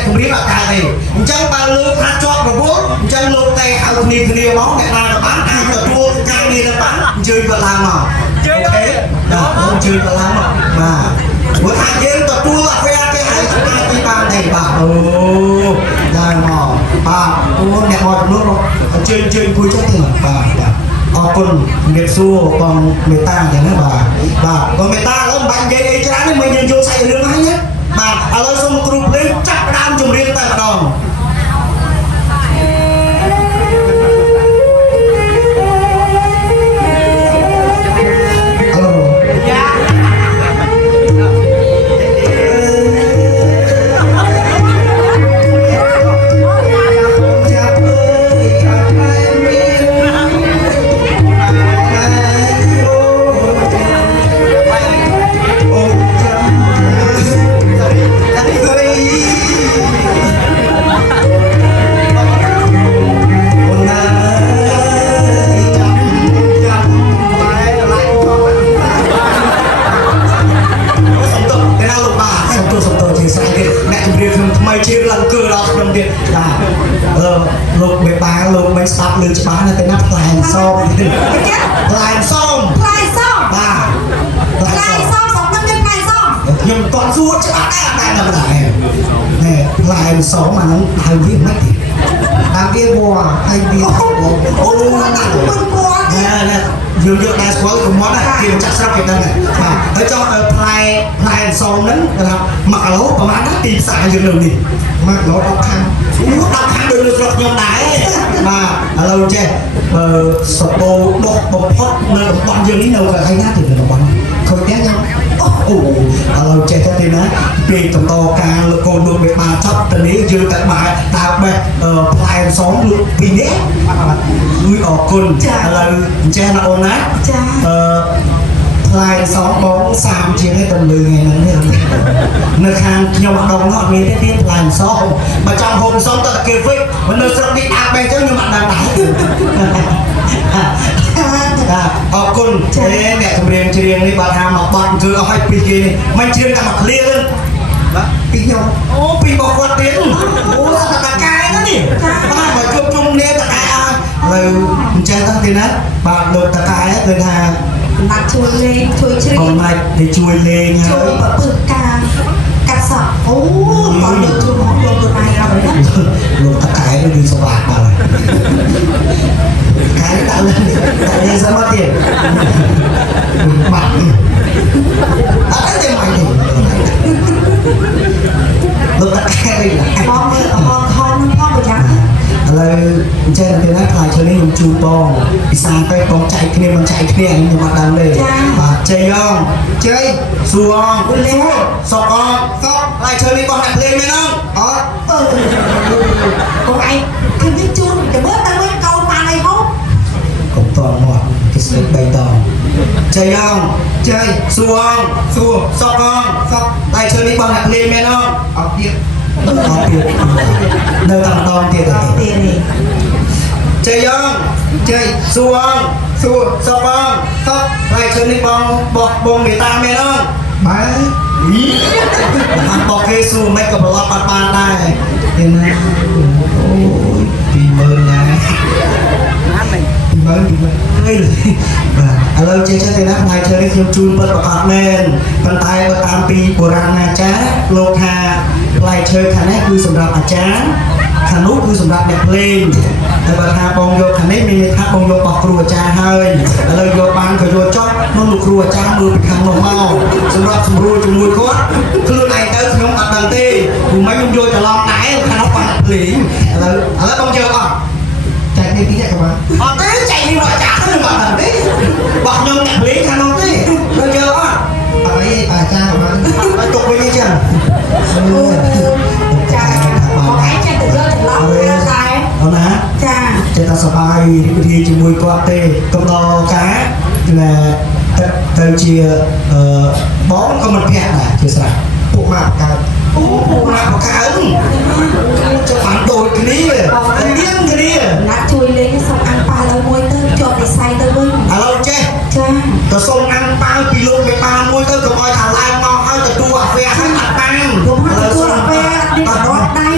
អ្នកគម្រាមអាការទេអញ្ចឹងបើលើថាជាប់រវល់អញ្ចឹងលោកតែហៅគ្នាមកអ្នកណាក៏បានអាចទទួលការងារទៅបានអញ្ជើញគាត់ឡើងមកអូខេដល់អញ្ជើញគាត់ឡើងមកបាទព្រោះថាយើងទទួលអាហ្វែរគេឲ្យអាចទីបានទេបាទអូឡើងមកបាទអូអ្នកមកចំនួនអញ្ជើញអង្គុយចុះទៅបាទអរគុណជំរាបសួរបងមេតាអញ្ចឹងណាបាទបងមេតាឥឡូវមិនបាច់និយាយអីច្រើនទេមើលយើងយកសាច់រឿងហ្នឹងណាបាទឥឡូវសូមគ្រូភ្លេងចាប់ដើមចម្រៀងតែម្ដងលោកបេបាលោកមិនស្ដាប់លឺច្បាស់ណាស់តែណាផ្លែសូមផ្លែសូមបាទផ្លែសូមសំខាន់ខ្ញុំផ្លែសូមខ្ញុំតន់សួរច្បាស់ដែរតែមិនដែរនេះផ្លែសូមអានោះហៅវាមិនទេតាមវាវ៉ាហើយវាអូណាស់មិនគាត់ណាយើងយកតែស្គាល់កុំមកណាគេចាក់ស្រុកគេដឹងបាទហើយចុះផ្លែសូមហ្នឹងគេថា1គីឡូប្រហែលណាទីផ្សារយើងនៅនេះ1គីឡូ10ខាំ10ខាំដូចនៅស្រុកខ្ញុំដែរបាទឥឡូវចេះសបោដុសបំផុតនៅតំបន់យើងនេះនៅកន្លែងណាទីតំបន់ឃើញទេខ្ញុំអូឥឡូវចេះទៅណាពេលបន្តការលោកកូនលោកមេបាចប់ទៅនេះយើងតែបាយដើរបេះផ្លែសូមលោកពីនេះអឺអរគុណឥឡូវចេះណាអូនណាចាផ្លែសូមបង30ជាងទៅលើថ្ងៃហ្នឹងនៅខាងខ្ញុំម្ដងនោះអត់មានទេទៀតផ្លែសូមបើចង់ហូបសូមទៅគេវិចមិននៅស្រុកនេះអាបែងទៅខ្ញុំអត់ដឹងដែរអរគុណអ្នកចម្រៀងច្រៀងនេះបើថាមកបត់គឺអស់ឲ្យពីគេនេះមិនច្រៀងតែមកឃ្លៀងបាទពីខ្ញុំអូពីបងគាត់ទៀតអូតកែទៅនេះបាទបើជួបជុំគ្នាតកែឥឡូវអញ្ចឹងទៅទីណាបាទលោកតកែគឺថាណាត់ជួយលេងជួយច្រៀងបងណាច់ទៅជួយលេងហើយជួយបើពឹសការកាត់សក់អូបងយកជួយមកយកខ្លួនឯងហើយណាលោកតកែនឹងសបាបាទកែដាក់លេងសមត្ថទៀតបាទអត់ទេមកទេលោកតកែបងមើលបងខំនឹងផងប្រចាំឥឡូវអញ្ចឹងទៅណាខ្លាចឈើនេះខ្ញុំជូនបងពិសាទៅបងចែកគ្នាបងចែកគ្នាខ្ញុំអត់ដឹងទេបាទជ័យអងជ័យសួងលេងសក់អងសក់ខ្លាចឈើនេះបងអ្នកភ្លេងមែនអត់អត់កូនឯងខ្ញុំជូនទៅមើលទៅវិញកូនបានអីហូបកុំតមកគេស្លេក3ដងជ័យអងជ័យសួងសួរសក់អងសក់ខ្លាចឈើនេះបងអ្នកភ្លេងមែនអត់អត់ទៀតនៅតាមដងទៀតនេះជ័យអងជ័យសួងសួរសក់អងសក់ហើយជើងនេះបងមេតាមែនអត់បាទអត់បោះគេសួរមិនក៏ប្រឡប់បានដែរទេណាអូយ20000ដែរ20000ហើយបាទឥឡូវចេះទេណាថ្ងៃជើងនេះខ្ញុំជូនពិតប្រកបមែនប៉ុន្តែបើតាមពីបុរាណអាចារ្យលោកថាផ្លែឈើខាងនេះគឺសម្រាប់អាចារ្យខាងនោះគឺសម្រាប់អ្នកភ្លេងតែបើថាបងយកខាងនេះមានន័យថាបងយកបោះគ្រូអាចារ្យហើយឥឡូវយកបានក៏យកចុះនោះលោកគ្រូអាចារ្យមើលពីខាងនោះមកសម្រាប់សម្រួលជាមួយគាត់ខ្លួនឯងទៅខ្ញុំអត់ដឹងទេព្រោះមិនខ្ញុំយកច្រឡំដែរខាងនោះបានភ្លេងឥឡូវបងយកអត់ចែកនេះពីអ្នកក៏បានអត់ទេចែកនេះមកអាចារ្យទៅមិនបានទេបោះខ្ញុំអ្នកភ្លេងខាងនោះទេបងយកអត់អត់អីអាចារ្យក៏បានទុកវិញអញ្ចឹងចាបងឯងចេះតែយកច្រឡំទៅដែរអូនណាចាចេះតែសប្បាយរីករាយជាមួយគាត់ទេកំដរការណាទៅជាបងក៏មិនភ័ក្រដែរជាស្រេចពួកម៉ាក់កើតអូពួកម៉ាក់បកើតចុះបានដូចគ្នាមានគ្នាណាត់ជួយលេងសុំអាំងប៉ាវឲ្យមួយទៅជាប់និស័យទៅវិញឥឡូវចេះចាទៅសុំអាំងប៉ាវពីលោកមេបាមួយទៅកុំឲ្យថាឡើងមកឲ្យទទួលអាហ្វែរឲ្យអត់បានខ្ញុំទទួលអាហ្វែរអត់ដកដៃ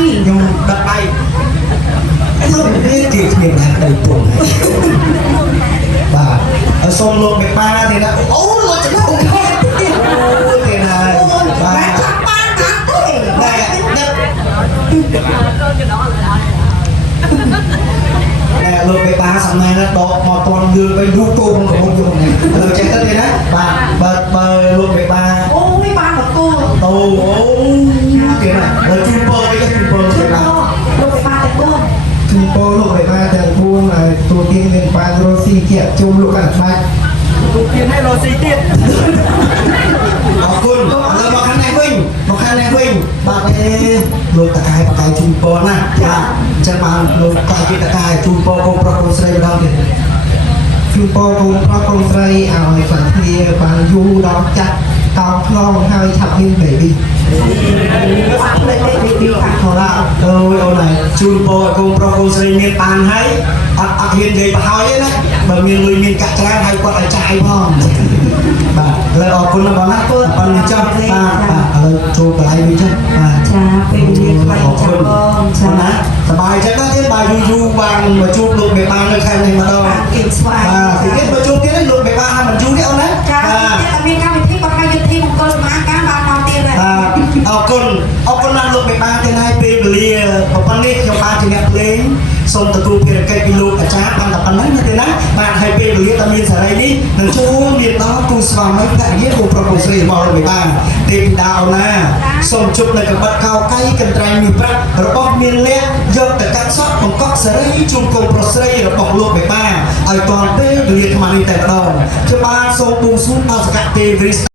ស្នាដកមកតន់យើងទៅរូបទូក្នុងកំពុងយំនេះលើចេះទៅទេណាបាទបើលោកមេបាអូយបានមកទូអូគេណាលើជូនពរគេជូនពរគេណាលោកមេបាទាំង4ជូនពរលោកមេបាទាំង4ហើយទូទៀងមានបានរស់ស៊ីជាជុំលោកកាត់ខ្លាច់ទូទៀងឲ្យរស់ស៊ីទៀតអរគុណឥឡូវមកខាងនេះវិញបាទលោកតកាយបកាយជូនពរណាចាអញ្ចឹងបានលោកកាយតកាយជូនពរកូនប្រុសកូនស្រីម្ដងទៀតជូនពរកូនប្រុសកូនស្រីឲ្យខ្លាំងគ្នាបានយូរដល់ចាស់តោងខ្លងហើយឆាប់មាន baby អត់លេខ baby ខាងខោឡាអូយអូនហើយជូនពរកូនប្រុសកូនស្រីមានបានហើយអត់ហ៊ាននិយាយបរហើយទេណាបើមានលុយមានកាក់ច្រើនហើយគាត់ឲ្យចាយផងបាទលើអរគុណបងណាពើបងចង់បាទឥឡូវចូលកន្លែងវិញចុះបាទចាពេលវេលាខ្លីចាបងចាណាសប្បាយចិត្តណាស់ទេបើយូរបានមកជួបលោកមេបានៅខែនេះម្ដងគេស្វាយបាទទីនេះមកជួបទៀតលោកមេបាមិនយូរទេអូនណាចាអត់មានកម្មវិធីបកាយយុទ្ធមង្គលមហាការបានដល់ទៀតហើយបាទអរគុណណាស់លោកមេបាទាំងហើយពេលវេលាប៉ុណ្ណេះខ្ញុំបានជាអ្នកភ្លេងសូមទទួលភារកិច្ចពីលោកអាចារ្យបានតែប៉ុណ្ណឹងទេណាបាទហើយពេលវេលាតែមានសេរីនេះនឹងចូលមានដល់គូស្វាមីភរិយាគូប្រុសគូស្រីរបស់លោកមេបាទេវតាអូណាសូមជប់នៅកបិតកោកៃកន្ត្រៃមានប្រាក់របស់មានលក្ខយកទៅកាត់សក់បង្កក់សេរីជូនកូនប្រុសស្រីរបស់លោកមេបាឲ្យតាន់ពេលវេលាថ្មនេះតែម្ដងខ្ញុំបានសូមបួងសួងដល់សកទេវរី